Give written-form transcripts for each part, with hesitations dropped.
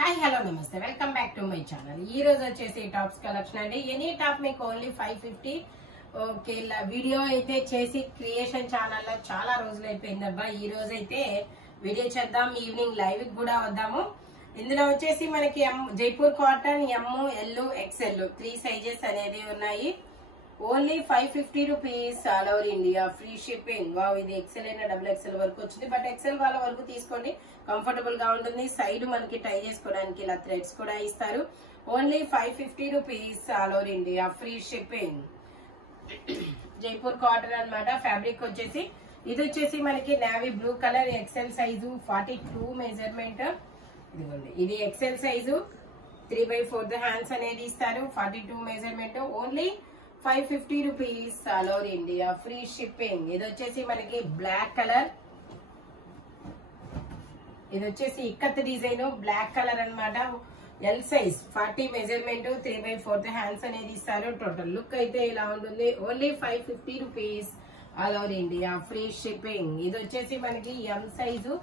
Hi hello నమస్తే welcome back to my channel. ఈ రోజు వచ్చేసి టాప్స్ కలెక్షన్ అండి. ఎనీ టాప్ మీకు ఓన్లీ 550. ఓకే, వీడియో అయితే చేసి క్రియేషన్ ఛానల్ లో చాలా రోజులు అయిపోయిందబ్బా. ఈ రోజు అయితే వీడియో చేద్దాం, ఈవినింగ్ లైవ్ కూడా వద్దాము. ఇందులో వచ్చేసి మనకి Jaipur cotton L XL 3 sizes అనేది ఉన్నాయి. Only 550 rupees all over India, free shipping. Wow, ఇది ఎక్సెల్ అయినా డబుల్ ఎక్సెల్ వరకు వచ్చింది. బట్ ఎక్సెల్ వాళ్ళ వరకు తీసుకోండి, కంఫర్టబుల్ గా ఉంటుంది. సైడ్ మనకి టై చేసుకోవడానికి ఇలా థ్రెడ్స్ కూడా ఇస్తారు. Only 550 rupees all over India, free shipping. Jaipur cotton అన్నమాట. ఫ్యాబ్రిక్ వచ్చేసి ఇది వచ్చేసి మనకి navy blue colour, XL size 42 measurement. ఇదిగోండి, ఇది ఎక్సెల్ సైజు 3/4 హ్యాండ్స్ అనేది ఇస్తారు. 42 measurement. Only 550 rupees all over India, free shipping. ఇది వచ్చేసి మనకి బ్లాక్ కలర్, ఇది వచ్చేసి ఇక్కత్ డిజైన్ బ్లాక్ కలర్ అన్నమాట. ఎల్ సైజ్ 40 మెజర్మెంట్, 3/4 హ్యాండ్స్ అనేది ఇస్తారు. టోటల్ లుక్ అయితే ఇలా ఉంటుంది. Only 550 rupees all over India, free shipping. ఇది వచ్చేసి మనకి ఎం సైజు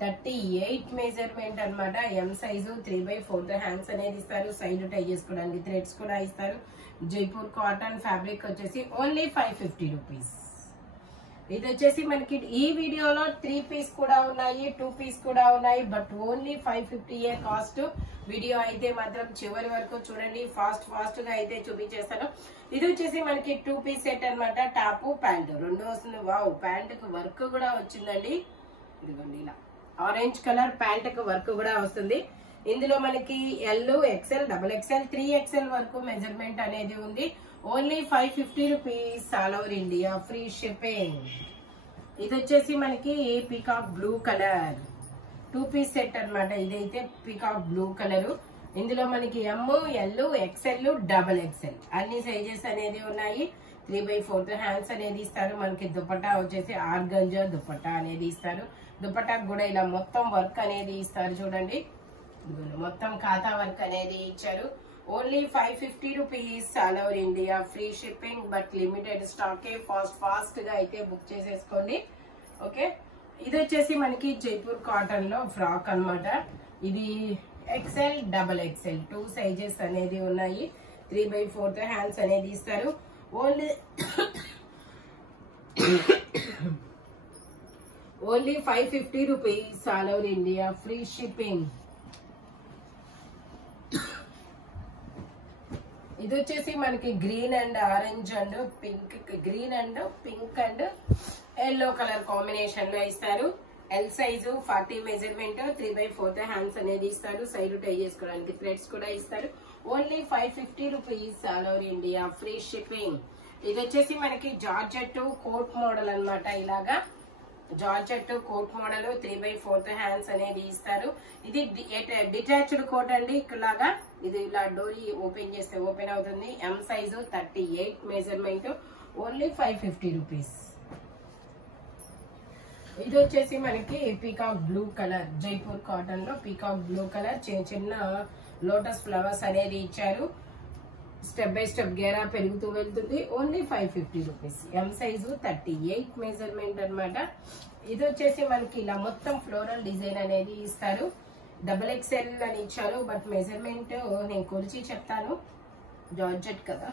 38 మెజర్మెంట్ అన్నమాట. ఎం సైజు 3/4 హ్యాండ్స్ అనేది ఇస్తారు. సైడ్ టై చేసుకోవడానికి థ్రెడ్స్ కూడా ఇస్తారు. జైపూర్ కాటన్ ఫ్యాబ్రిక్ వచ్చేసి ఓన్లీ 550 రూపీస్. ఇది వచ్చేసి మనకి ఈ వీడియోలో 3 పీస్ కూడా ఉన్నాయి, 2 పీస్ కూడా ఉన్నాయి. But only 550 cost. వీడియో అయితే మాత్రం చివరి వరకు చూడండి, ఫాస్ట్ గా అయితే చూపించేస్తాను. ఇది వచ్చేసి మనకి 2 పీస్ సెట్ అన్నమాట. టాప్ ప్యాంట్ రెండు వస్తుంది. వావ్, ప్యాంట్ కు వర్క్ కూడా వచ్చిందండి. ఇదిగోండి, ఇలా ఆరెంజ్ కలర్ ప్యాంట్ కు వర్క్ కూడా వస్తుంది. ఇందులో మనకి L XL, double XL, 3XL వరకు మెజర్మెంట్ అనేది ఉంది. Only 550 rupees all over India, free shipping. ఇది వచ్చేసి మనకి peacock blue colour 2 piece set అన్నమాట. ఇదైతే పీకాక్ బ్లూ కలర్. ఇందులో మనకి ఎల్ ఎక్స్ఎల్, డబుల్ ఎక్స్ఎల్ అన్ని సైజెస్ అనేది ఉన్నాయి. 3/4 హ్యాండ్స్ అనేది ఇస్తారు. మనకి దుపట్టా వచ్చేసి ఆర్గంజా దుపట్టా అనేది ఇస్తారు. దుపట్టాకు కూడా ఇలా మొత్తం వర్క్ అనేది ఇస్తారు. చూడండి, మొత్తం ఖాతా వర్క్ అనేది ఇచ్చారు. Only 550 rupees all over India, free shipping. But limited స్టాకే, ఫాస్ట్ గా అయితే బుక్ చేసేసుకోండి. ఓకే, ఇది వచ్చేసి మనకి జైపూర్ కాటన్ లో ఫ్రాక్ అన్నమాట. ఇది ఎక్స్ఎల్, డబుల్ ఎక్స్ఎల్ 2 సైజెస్ అనేది ఉన్నాయి. 3/4 హ్యాండ్స్ అనేది ఇస్తారు. Only 550 rupees all over India, free shipping. ఇది వచ్చేసి మనకి green and orange and pink, green and pink and yellow colour combination లో ఇస్తారు. ఎల్ సైజు 40 మెజర్మెంట్, 3/4 హ్యాండ్స్ అనేది ఇస్తారు. సైడ్ టై చేసుకోవడానికి థ్రెడ్స్ కూడా ఇస్తారు. Only 550 rupees all over India, free shipping. ఇది వచ్చేసి మనకి జార్జెట్ కోట్ మోడల్ అన్నమాట. ఇలాగా జార్జెట్ కోట్ మోడల్, 3/4 హ్యాండ్స్ అనేది ఇస్తారు. ఇది డిటాచ్డ్ కోట్ అండి. ఇలాగా ఇది ఇలా డోరీ ఓపెన్ చేస్తే ఓపెన్ అవుతుంది. M size 38 measurement. Only 550 rupees. ఇది వచ్చేసి మనకి peacock blue colour, Jaipur cotton లో పీకాక్ బ్లూ కలర్ చిన్న లోటస్ ఫ్లవర్స్ అనేది ఇచ్చారు. స్టెప్ బై స్టెప్ గేరా పెరుగుతూ వెళ్తుంది. Only 550 rupees. M size 38 measurement అన్నమాట. ఇది వచ్చేసి మనకి ఇలా మొత్తం ఫ్లోరల్ డిజైన్ అనేది ఇస్తారు. డబుల్ ఎక్స్ఎల్ అని ఇచ్చారు. బట్ మెజర్మెంట్ నేను కొలిచి చెప్తాను, జార్జెట్ కదా.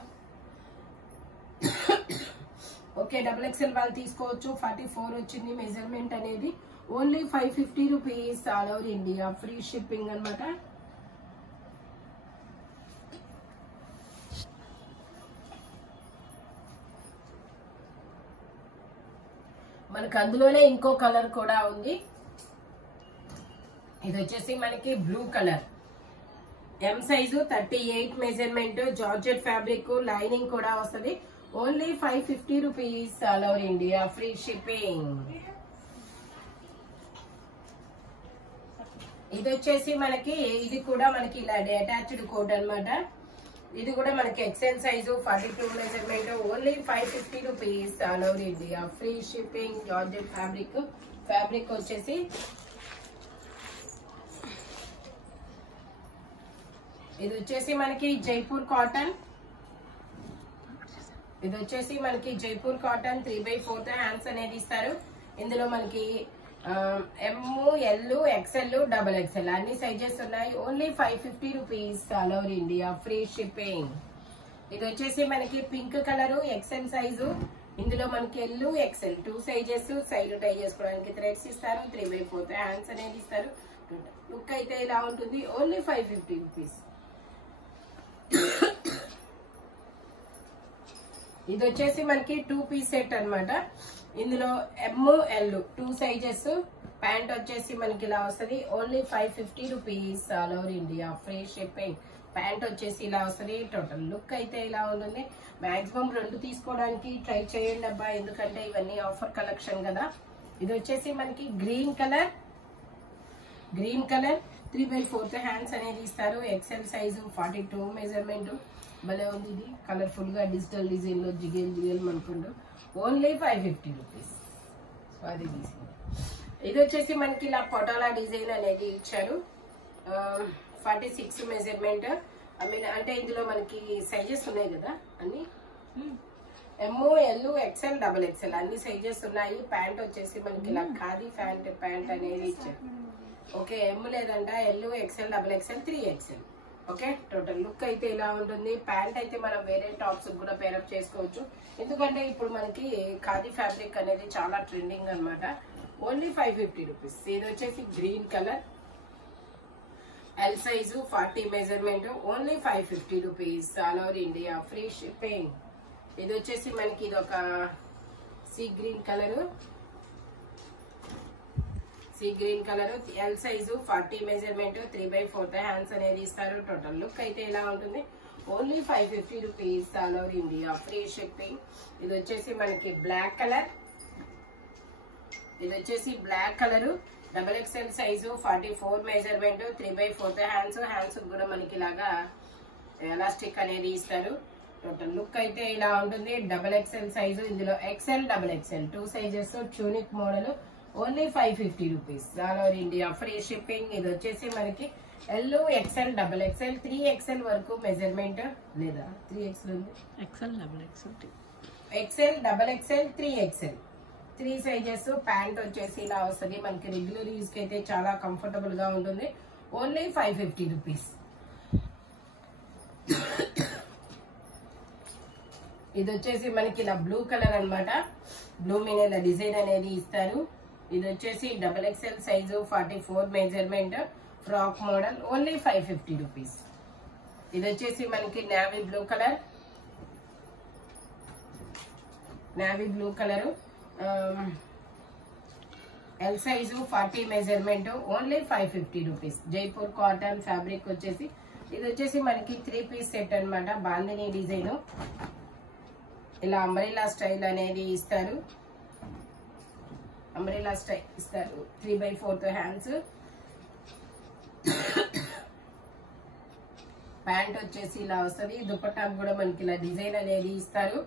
ఓకే, డబుల్ ఎక్స్ఎల్ వాళ్ళు తీసుకోవచ్చు. 44 వచ్చింది మెజర్మెంట్ అనేది. Only 550 rupees all over India, free shipping అన్నమాట. మనకు అందులోనే ఇంకో కలర్ కూడా ఉంది. ఇది వచ్చేసి మనకి blue colour, M size 38 measurement, georgette fabric, lining కూడా వస్తుంది. Only 550 rupees all over India, free shipping. ఇది వచ్చేసి మనకి ఇది కూడా మనకి ఇలా అటాచ్డ్ కోట్ అన్నమాట. ఇది కూడా మనకి XL size 42 measurement. Only 550 rupees all over India, free shipping. Georgette fabric వచ్చేసి ఇది వచ్చేసి మనకి జైపూర్ కాటన్. ఇది వచ్చేసి మనకి జైపూర్ కాటన్ 3/4 హ్యాండ్స్ అనేది ఇస్తారు. ఇందులో మనకి ఎమ్, ఎల్, ఎక్స్ఎల్, డబల్ ఎక్స్ఎల్ అన్ని సైజెస్ ఉన్నాయి. Only 550 rupees all over India, free shipping. ఇది వచ్చేసి మనకి పింక్ కలర్, ఎక్స్ఎల్ సైజు. ఇందులో మనకి ఎల్, ఎక్స్ఎల్ 2 సైజెస్. సైడ్ టై చేసుకోవడానికి థ్రెడ్స్ ఇస్తారు. 3/4 హ్యాండ్స్ అనేది ఇస్తారు. లుక్ అయితే ఇలా ఉంటుంది. Only 550 rupees. ఇది వచ్చేసి మనకి 2 పీస్ సెట్ అన్నమాట. ఇందులో ఎమ్, ఎల్ 2 సైజెస్. ప్యాంట్ వచ్చేసి మనకి ఇలా వస్తుంది. Only 550 rupees all over India, free shipping. Pant వచ్చేసి ఇలా వస్తుంది. టోటల్ లుక్ అయితే ఇలా ఉంటుంది. మాక్సిమం 2 తీసుకోవడానికి ట్రై చేయండి అబ్బా, ఎందుకంటే ఇవన్నీ ఆఫర్ కలెక్షన్ కదా. ఇది వచ్చేసి మనకి గ్రీన్ కలర్ 3/4 హ్యాండ్స్ అనేది ఇస్తారు. XL size, 42 measurement. భలే ఉంది. ఇది కలర్ఫుల్ గా డిజిటల్ డిజైన్ లో జిగేల్ మనకుండు. Only 550 rupees. సో అది తీసింది. ఇది వచ్చేసి మనకి ఇలా పొటాలా డిజైన్ అనేది ఇచ్చారు. 46 మెజర్మెంట్. అంటే ఇందులో మనకి సైజెస్ ఉన్నాయి కదా అన్ని. ఎమ్, ఎల్, ఎక్స్ఎల్, డబల్ ఎక్స్ఎల్ అన్ని సైజెస్ ఉన్నాయి. ప్యాంట్ వచ్చేసి మనకి ఇలా ఖాదీ ప్యాంట్ అనేది ఇచ్చారు. ఓకే, ఎమ్ లేదంట, L, XL, double XL, 3XL. Okay, total look అయితే ఇలా ఉంటుంది. ప్యాంట్ అయితే మనం వేరే టాప్స్ కూడా పేరప్ చేసుకోవచ్చు, ఎందుకంటే ఇప్పుడు మనకి ఖాదీ ఫ్యాబ్రిక్ అనేది చాలా ట్రెండింగ్ అన్నమాట. Only 550 rupees. ఇది వచ్చేసి green colour, L size, 40 measurement. Only 550 rupees all over India, free shipping. ఇది వచ్చేసి మనకి ఇది ఒక sea green colour, L size, 40 measurement. 3/4 hands అనేది ఇస్తారు. టోటల్ లుక్ అయితే ఇలా ఉంటుంది. Only 550 rupees all over India, free shipping. ఇది వచ్చేసి మనకి black colour, double XL size, 44 measurement. 3/4 hands కూడా మనకి ఇలాగా ఎలాస్టిక్ అనేది ఇస్తారు. టోటల్ లుక్ అయితే ఇలా ఉంటుంది. Double XL size. ఇందులో XL, double XL 2 sizes. Tunic model. Only 550 rupees all over India, free shipping. ఇది వచ్చేసి మనకి L, XL, double XL, 3XL వరకు మెజర్మెంట్. లేదా 3XL ఉంది. XL, double XL, 3XL 3 sizes. Pant వచ్చేసి ఇలా వస్తుంది. మనకి రెగ్యులర్ యూజ్ కి అయితే చాలా కంఫర్టబుల్ గా ఉంటుంది. Only 550 rupees. ఇది వచ్చేసి మనకి ఇలా బ్లూ కలర్ అన్నమాట. బ్లూ మీద ఇలా డిజైన్ అనేది ఇస్తారు. ఇది వచ్చేసి double XL size, 44 measurement. Frock model. Only 550 rupees. ఇది వచ్చేసి మనకి navy blue colour, L size, 40 measurement. Only 550 rupees. Jaipur cotton fabric వచ్చేసి. ఇది వచ్చేసి మనకి 3 పీస్ సెట్ అన్నమాట. బాందిని డిజైన్. ఇలా అంబ్రెల్లా స్టైల్ అనేది ఇస్తారు. 3/4 హ్యాండ్స్. ప్యాంట్ వచ్చేసి ఇలా వస్తుంది. దుపట్టా కూడా మనకి ఇలా డిజైన్ అనేది ఇస్తారు.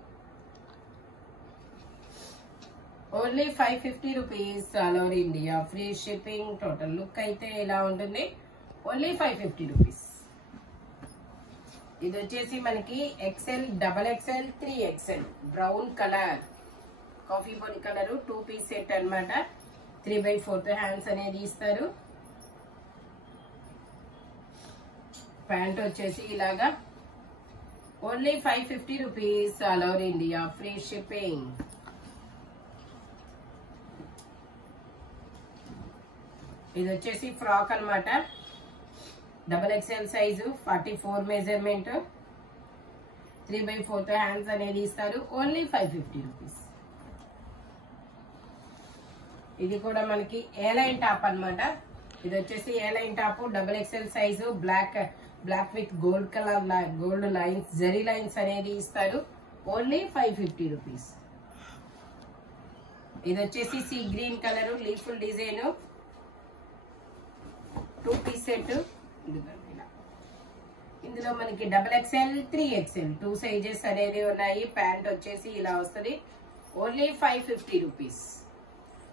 Only 550 rupees all over India, free shipping. Total look అయితే ఇలా ఉంటుంది. Only 550 rupees. ఇది వచ్చేసి మనకి XL, double XL, 3XL brown colour, coffee పొడి కలర్ 2 పీస్ సెట్ అన్నమాట. 3/4 హ్యాండ్స్ అనేది ఇస్తారు. ప్యాంట్ వచ్చేసి ఇలాగా. Only 550 rupees all over India, free shipping. ఇది వచ్చేసి ఫ్రాక్ అన్నమాట. Double XL size, 44 measurement. 3/4 hands అనేది ఇస్తారు. Only 550 rupees. ఇది కూడా మనకి ఏ లైన్ టాప్ అన్నమాట. ఇది వచ్చేసి A line top, double XL size, black with gold colour, gold lines, zari lines అనేది ఇస్తారు. Only 550 rupees. ఇది వచ్చేసి సీ గ్రీన్ కలర్, లీఫుల్ డిజైన్, 2 పీస్ సెట్. ఇందులో మనకి డబల్ ఎక్స్ఎల్, 3XL 2 సైజెస్ అనేది ఉన్నాయి. ప్యాంట్ వచ్చేసి ఇలా వస్తుంది. Only 550 rupees.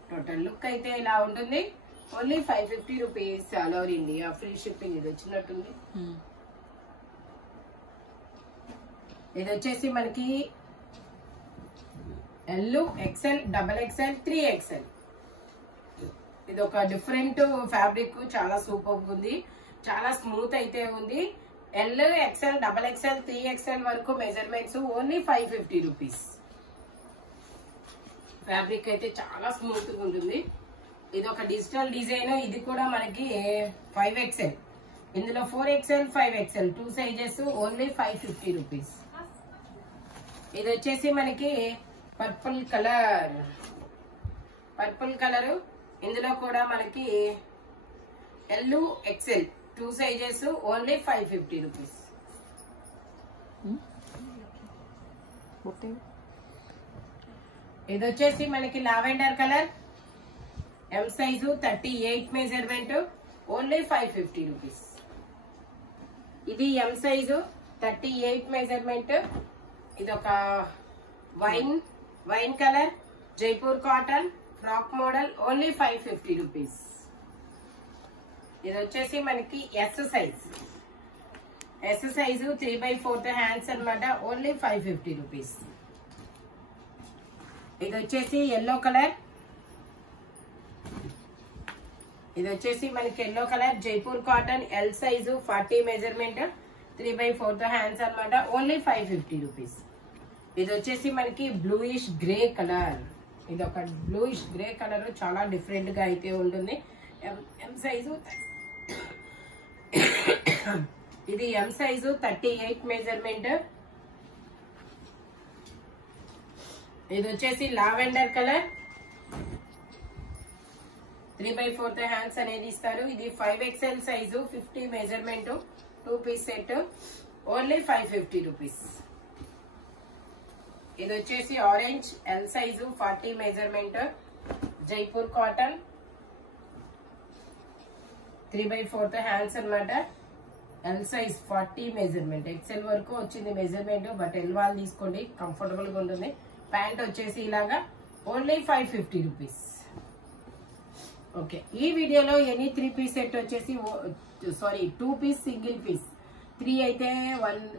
టోటల్ లుక్ అయితే ఇలా ఉంటుంది. Only 550 rupees all over India, free shipping. ఇది వచ్చినట్టుంది. ఇది వచ్చేసి మనకి L, XL, double XL, 3XL ఇది ఒక డిఫరెంట్ ఫ్యాబ్రిక్, చాలా సూపర్ ఉంది, చాలా స్మూత్ అయితే ఉంది. L, XL, double XL, 3XL వరకు మెజర్మెంట్స్. Only 550 rupees. ఫ్యాబ్రిక్ అయితే చాలా స్మూత్ గా ఉంటుంది. ఇది ఒక డిజిటల్ డిజైన్. ఇది కూడా మనకి 5XL. ఇందులో 4XL, 5XL 2 sizes. Only 550 rupees. ఇది వచ్చేసి మనకి పర్పుల్ కలర్. ఇందులో కూడా మనకి L, XL 2 sizes. Only 550 rupees. ఇది వచ్చేసి మనకి lavender colour, M size, 38 measurement. Only 550 rupees. ఇది ఎం సైజు, 38 మెజర్మెంట్. ఇది ఒక wine colour, Jaipur cotton frock model. Only 550 rupees. ఇది వచ్చేసి మనకి ఎస్ సైజు 3/4 హ్యాండ్స్ అన్నమాట. Only 550 rupees. ఇది వచ్చేసి ఎల్లో కలర్. ఇది వచ్చేసి మనకి yellow colour, Jaipur cotton, L size, 40 measurement, 3/4 hands అన్నమాట. Only 550 rupees. ఇది వచ్చేసి మనకి బ్లూయిష్ గ్రే కలర్. ఇది ఒక బ్లూయిష్ గ్రే కలర్, చాలా డిఫరెంట్ గా అయితే ఉంటుంది. ఎం సైజు ఇది ఎం సైజు, 38 మెజర్మెంట్. ఇది వచ్చేసి లావెండర్ కలర్, 3/4 హ్యాండ్స్ అనేది ఇస్తారు. ఇది 5XL size, 50 measurement, 2 piece set. Only 550 rupees. ఇది వచ్చేసి orange, L size, 40 measurement, Jaipur cotton, 3/4 hands అన్నమాట. L size, 40 measurement. ఎక్సెల్ వరకు వచ్చింది మెజర్మెంట్, బట్ ఎల్ వాళ్ళు తీసుకోండి, కంఫర్టబుల్ గా ఉంటుంది. ప్యాంట్ వచ్చేసి ఇలాగా. Only 550 rupees. ఓకే, ఈ వీడియోలో ఎనీ 3 పీస్ సెట్ వచ్చేసి 2 పీస్ సింగిల్ పీస్, 3 అయితే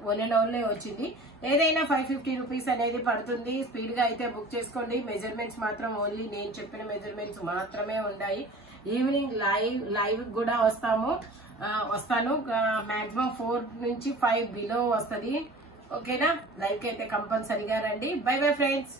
1 and only వచ్చింది. ఏదైనా 550 రూపీస్ అనేది పడుతుంది. స్పీడ్ గా అయితే బుక్ చేసుకోండి. మెజర్మెంట్స్ మాత్రం ఓన్లీ నేను చెప్పిన మెజర్మెంట్స్ మాత్రమే ఉన్నాయి. ఈవినింగ్ లైవ్ కూడా వస్తాను. మాక్సిమం 4 నుంచి 5 బిలో వస్తుంది. ఓకేనా? లైవ్ కి అయితే కంపల్సరీగా రండి. By bye friends.